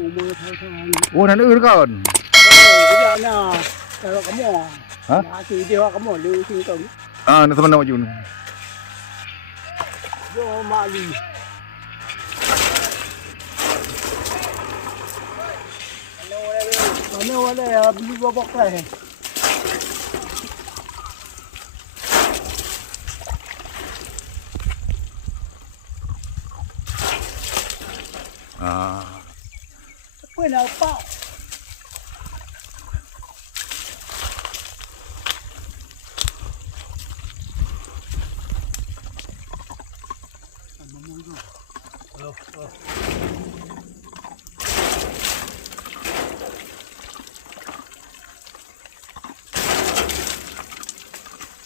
umur tahun-tahun. Oh, nanti kan. Bây giờ nè, giờ có mỏ. Hả? Thì điều có mỏ lưu sinh cống. Ah, nanti mana maju? Vô mà đi. Nó đây đi vô bọc này. Ah. Quên nào bao.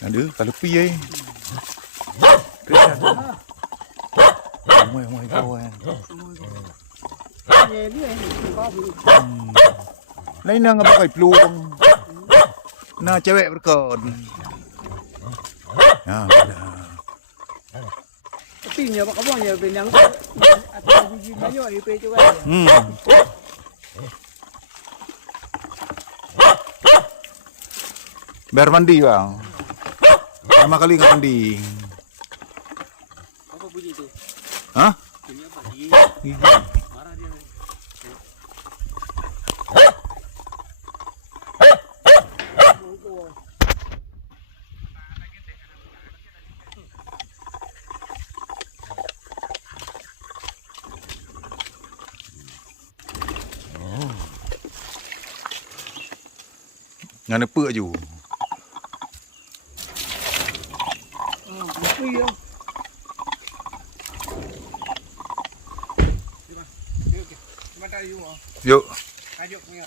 Ada kalau pi Kerja. Ngoi kau Nghe đi anh, có bị. Lain nang pakai peluang. Nah, cewek berkon. Nah, Tapi nhờ có mỏ nhờ về nắng. Atau di mana yo IP juga. Biar mandi bang. Lama kali nggak mandi. Apa bunyi itu? Hah? Bunyi apa? Gigi. Marah dia. Ngane pek ju. Quy không? Yuk. Ayo punya.